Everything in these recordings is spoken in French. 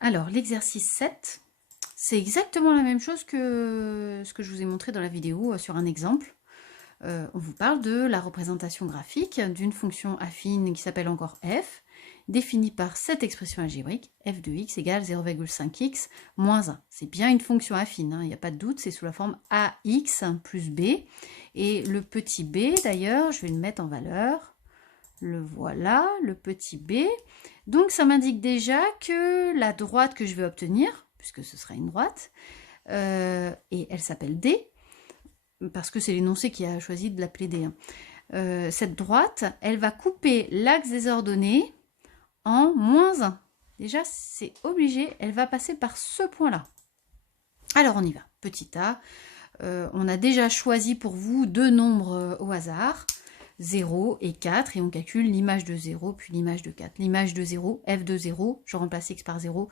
Alors, l'exercice 7, c'est exactement la même chose que ce que je vous ai montré dans la vidéo sur un exemple. On vous parle de la représentation graphique d'une fonction affine qui s'appelle encore f, définie par cette expression algébrique, f de x égale 0,5x moins 1. C'est bien une fonction affine, il n'y a pas de doute, c'est sous la forme ax plus b. Et le petit b, d'ailleurs, je vais le mettre en valeur. Le voilà, le petit b. Donc ça m'indique déjà que la droite que je vais obtenir, puisque ce sera une droite, et elle s'appelle D, parce que c'est l'énoncé qui a choisi de l'appeler D. Cette droite, elle va couper l'axe des ordonnées en moins 1. Déjà, c'est obligé, elle va passer par ce point-là. Alors on y va, petit a. On a déjà choisi pour vous deux nombres au hasard. 0 et 4, et on calcule l'image de 0 puis l'image de 4. L'image de 0, f de 0, je remplace x par 0,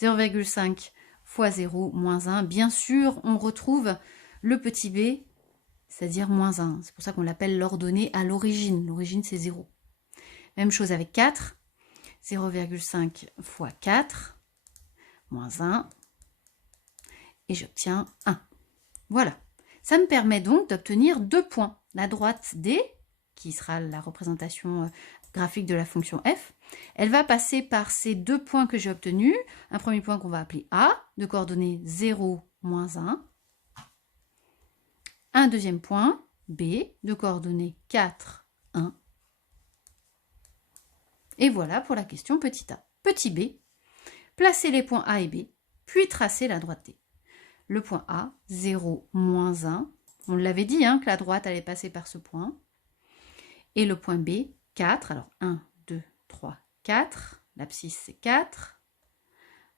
0,5 fois 0, moins 1. Bien sûr, on retrouve le petit b, c'est-à-dire moins 1. C'est pour ça qu'on l'appelle l'ordonnée à l'origine. L'origine, c'est 0. Même chose avec 4, 0,5 fois 4, moins 1, et j'obtiens 1. Voilà. Ça me permet donc d'obtenir 2 points. La droite D, qui sera la représentation graphique de la fonction f, elle va passer par ces 2 points que j'ai obtenus. Un premier point qu'on va appeler A, de coordonnées 0, moins 1. Un deuxième point, B, de coordonnées 4, 1. Et voilà pour la question petit a. Petit b, placez les points A et B, puis tracez la droite D. Le point A, 0, moins 1. On l'avait dit que la droite allait passer par ce point. Et le point B, 4. Alors 1, 2, 3, 4. L'abscisse, c'est 4.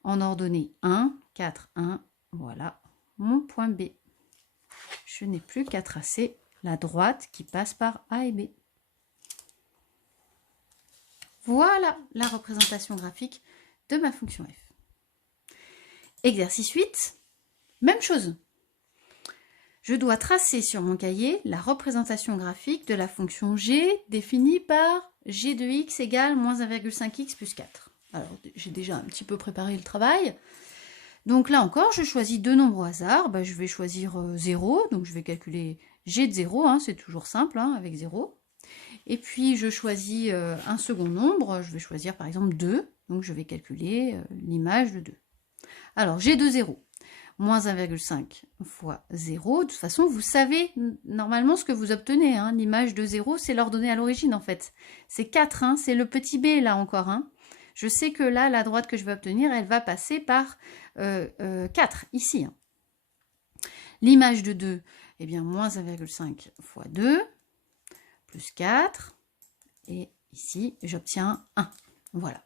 En ordonnée 1, 4, 1. Voilà mon point B. Je n'ai plus qu'à tracer la droite qui passe par A et B. Voilà la représentation graphique de ma fonction f. Exercice 8, même chose. Je dois tracer sur mon cahier la représentation graphique de la fonction g définie par g de x égale moins 1,5x plus 4. Alors, j'ai déjà un petit peu préparé le travail. Donc là encore, je choisis deux nombres au hasard. Je vais choisir 0, donc je vais calculer g de 0, c'est toujours simple avec 0. Et puis je choisis un second nombre, je vais choisir par exemple 2, donc je vais calculer l'image de 2. Alors g de 0. Moins 1,5 fois 0. De toute façon, vous savez normalement ce que vous obtenez. L'image de 0, c'est l'ordonnée à l'origine en fait. C'est 4, c'est le petit b là encore. Je sais que là, la droite que je vais obtenir, elle va passer par 4 ici. L'image de 2, eh bien, moins 1,5 fois 2, plus 4. Et ici, j'obtiens 1. Voilà.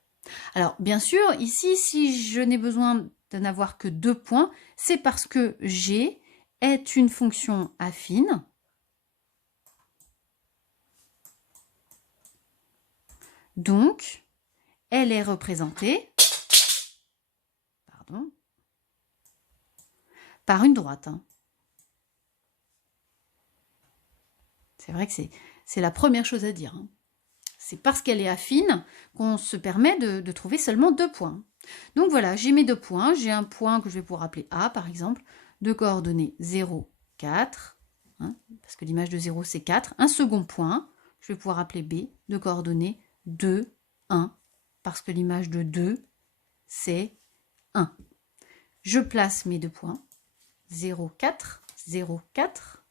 Alors, bien sûr, ici, si je n'ai besoin de n'avoir que 2 points, c'est parce que g est une fonction affine. Donc, elle est représentée par une droite. C'est vrai que c'est la première chose à dire. C'est parce qu'elle est affine qu'on se permet de trouver seulement 2 points. Donc voilà, j'ai mes 2 points. J'ai un point que je vais pouvoir appeler A, par exemple, de coordonnées 0, 4, parce que l'image de 0, c'est 4. Un second point, je vais pouvoir appeler B, de coordonnées 2, 1, parce que l'image de 2, c'est 1. Je place mes 2 points, 0, 4, 0, 4.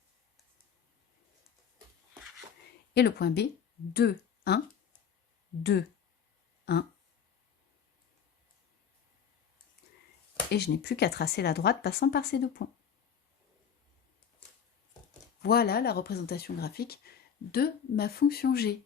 Et le point B, 2, 1, 2, 1. Et je n'ai plus qu'à tracer la droite passant par ces 2 points. Voilà la représentation graphique de ma fonction g.